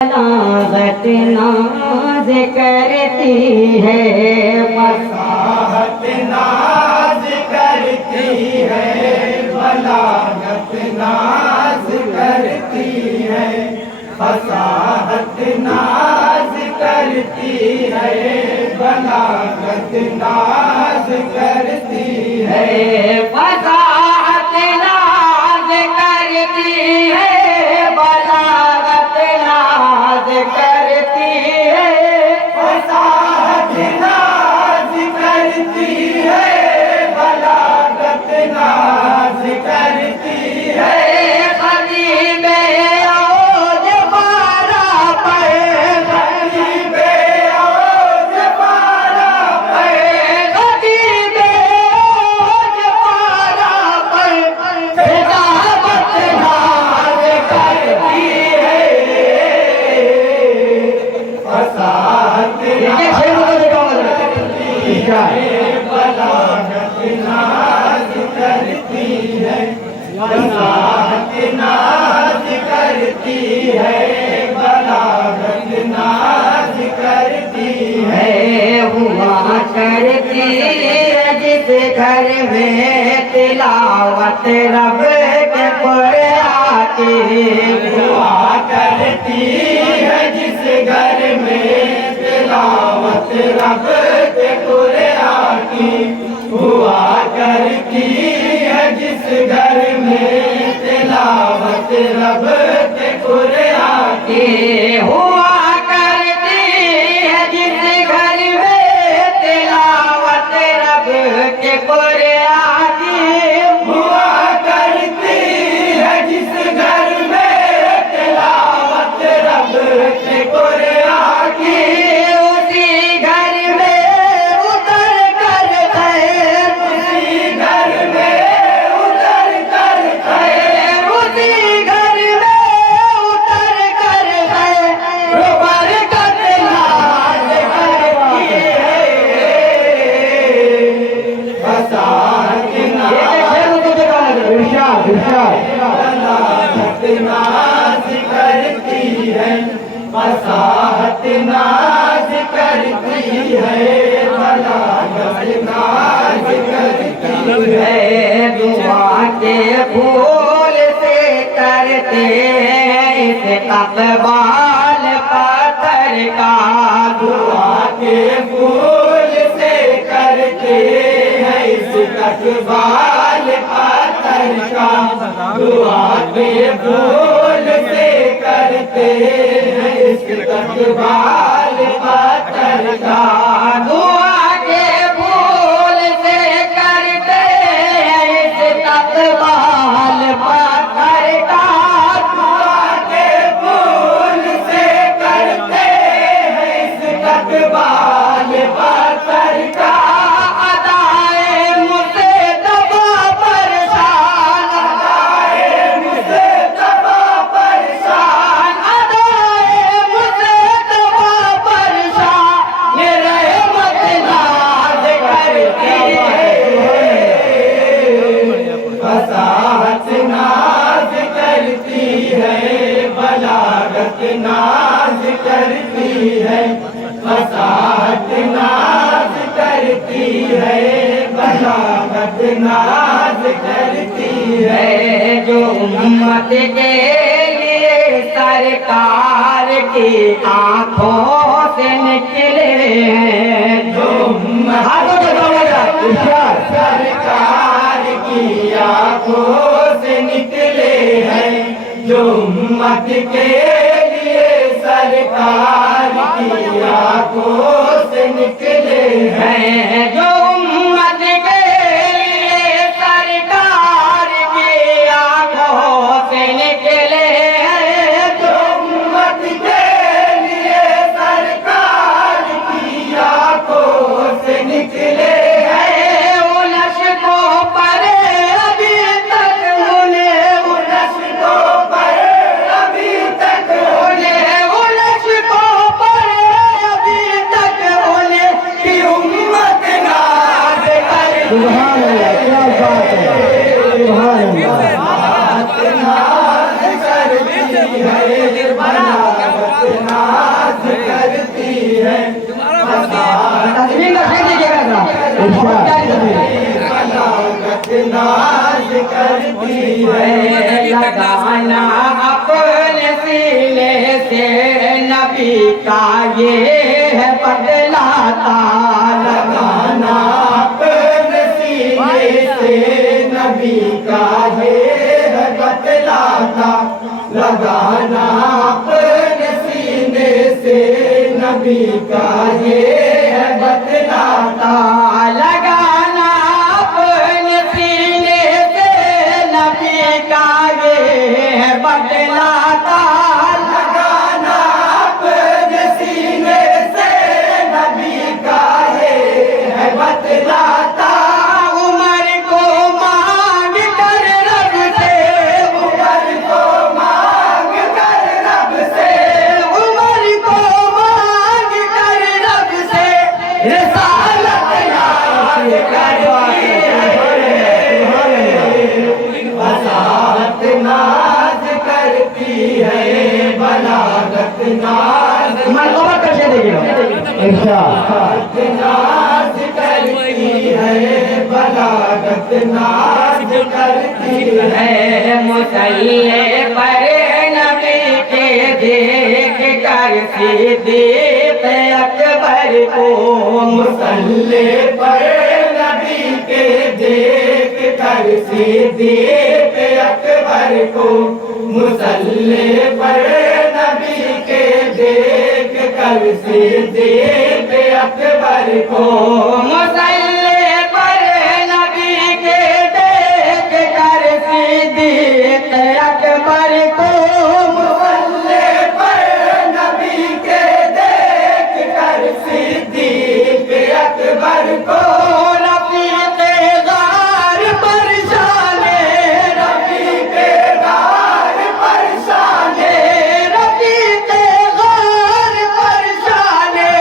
बलागत नाज करती है, फसाहत नाज करती है, बलागत नाज करती है, फसाहत नाज करती है, बलागत नाज करती है, फसाहत नाज करती है, बलागत नाज करती है, फसाहत नाज करती है, बलागत नाज करती है, खलीबे औज बारा पर, खलीबे औज बारा पर, खलीबे औज बारा पर, हिदायत नाज करती है। फसाहत नाज बलागत नाज करती है, फसाहत नाज करती है, बलागत नाज करती है, हुआ करती है जिस घर में तिलावत रब के कुरान की, हुआ करती है जिस घर में तिलावत रब के कुरान की, हुआ करती है जिस घर में तिलावत रब के कुरान की, हुआ करती है जिस घर में तिलावत रब के कुरान की, हुआ करती है जिस घर में तिलावत रब के कुरान की, उसी घर में उतर कर खैर, उसी घर में उतर कर खैर, उसी घर में उतर कर खैर, बरकत नाज करती है। फसाहत बलागत नाज करती है, फसाहत नाज करती है, बलागत नाज करती है, दुआ के फूल से करते हैं इस तकबाल पत्थर का, दुआ के फूल से करते हैं इस तकबाल पाथर का, दुआ के फूल से करते हैं इस तकबाल पाथर का, दुआ के फूल से करते हैं इस तकबाल पत्थर का, दुआ के फूल से करते हैं इस तकबाल पाथर का, अदाए मुझसे दबा परेशान, अदाए मुझसे दबा परेशान, अदाए मुझसे दबा परेशान, मेरे मत नाज करती है। फसाहत नाज करती है, बलागत नाज करती है, फसाहत नाज करती है, बलागत नाज करती है, जो उम्मत के लिए सरकार की आंखों से निकले हैं, जो सरकार की आंखों से निकले हैं, जो उम्मत के लिए सरकार की आंखों से निकले हैं, जो उम्मत के लिए सरकार की आंखों से निकले हैं, जो उम्मत के लिए सरकार की आंखों से निकले हैं, उन अशकों पर अभी तक उन्हें, उन अशकों पर अभी तक उन्हें उन अशकों पर अभी तक उन्हें की उम्मत ना तस्वीर का शेर देखिएगा जरा। बलागत नाज करती है। लगाना अपने सीने से नबी का ये है बदलाता। लगाना अपने सीने से नबी का ये है बतलाता। लगाना अपने सीने से नबी का ये है बतलाता। लगाना अपने सीने से नबी का ये है बदलाता। लगाना अपने सीने से नबी का ये है बतलाता। उमर को मांग कर रब से, उमर को मांग कर रब से, उमर को मांग कर रब से रिसालत याद करती बलागत नाज करती है। बलागत नाज मरतबा कैसे देखिएगा। नाज करती है। बलागत नाज करती है। मुसल्ले पर नबी के देख कर सिद्दीक़ अकबर को, मुसल्ले पर नबी के देख कर सिद्दीक़ अकबर को। मुसल्ले पर नबी के देख कर सिद्दीक़ अकबर को। मुसल्ले पर नबी के देख कर सिद्दीक़ अकबर को। मुसल्ले पर नबी के देख कर सिद्दीक़ अकबर को। रफ़ीक़ गार पर शाने, रफ़ीक़ गार पर शाने, रफ़ीक़ गार पर शाने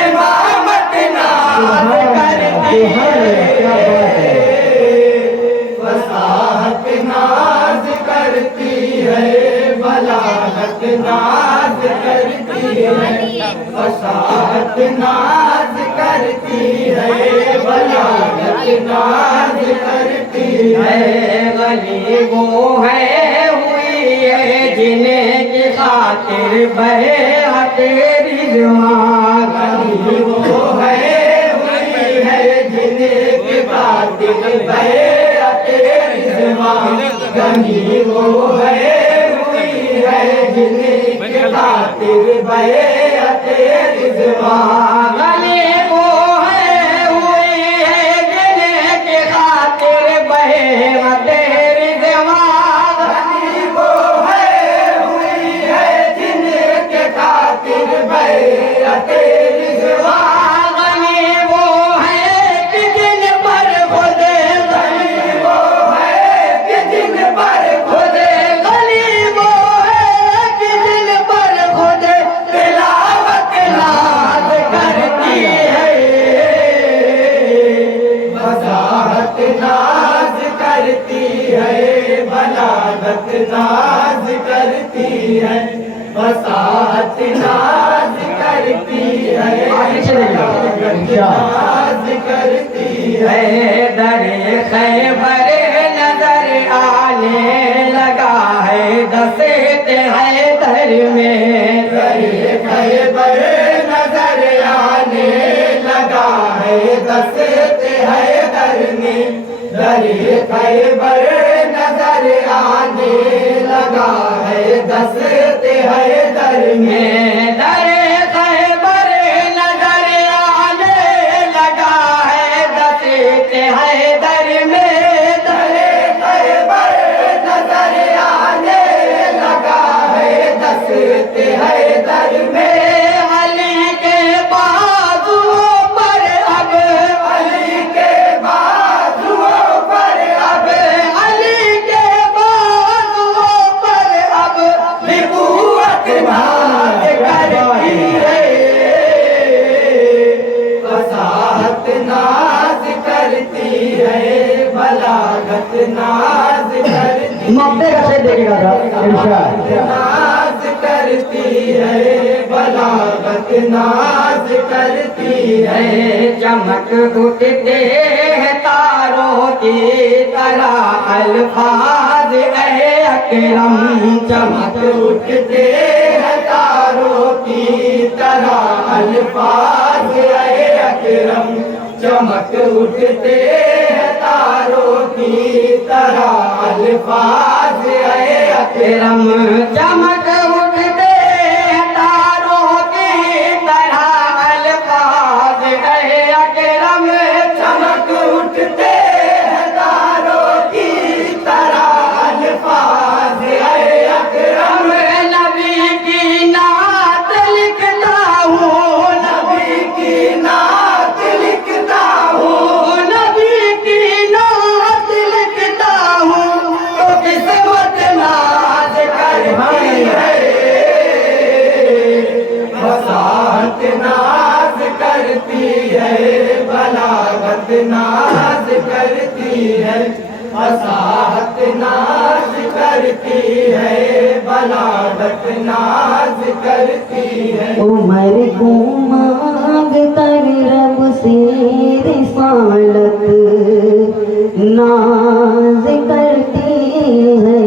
इमामत नाज़ करती है। फसाहत नाज करती है। बलागत नाज करती है। फसाहत नाज करती है। बलागत नाज करती है। गली वो है हुई है जिनकी खातिर बैअत रिज़वान। गली वो है हुई है जिनके खातिर बैअत रिज़वान। गली वो है हुई है जिनके खातिर बैअत रिज़वान। गली वो है हुई है जिनकी खातिर बैअत रिज़वान। गली वो है हुई है जिनके खातिर बैअत रिज़वान। गली वो है कि जिन पर खुद, गली वो है कि जिन पर खुद गली वो है कि जिन पर खुद तिलावत नाज़ करती है। फसाहत नाज करती है। बलागत नाज करती है। फसाहत नाज करती है। नाज करती है। दर खैबर नजर आने लगा है दस्ते हैदर में। खैबर नजर आने लगा है दस्ते हैदर में। दरे खैबर नजर आने लगा है दस्ते हैदर में। दर खैबर नजर आने लगा है दस्ते हैदर में। दरे खैबर नजर आने लगा है दस्ते हैदर में। अली के बाजुओं पर अब, अली के बाजुओं पर अब, अली के बाजुओं पर अब निबूवत नाज करती है। फसाहत नाज करती है। बलागत नाज करती मक्ते का शेर देखिएगा नाज करती है। बलागत नाज करती है। चमक उठते हैं तारों की तरह अल्फाज ऐ अकरम। चमक उठते हैं तारों की तरह अल्फाज ऐ अकरम। चमक उठते हैं तारों की तरह अल्फाज ऐ अकरम। चमक उठते हैं तारों की तरह अल्फाज ऐ अकरम। चमक उठते हैं तारों की तरह अल्फाज ऐ अकरम। नबी की नात लिखता हूँ, नबी की नात लिखता हूँ, नबी की नात लिखता हूँ। तो किस्मत नाज करती है। फसाहत नाज करती है, बलागत नाज करती है। फसाहत नाज करती है, बलागत नाज करती है। उमर को मांग कर रब से रिसालत नाज करती है।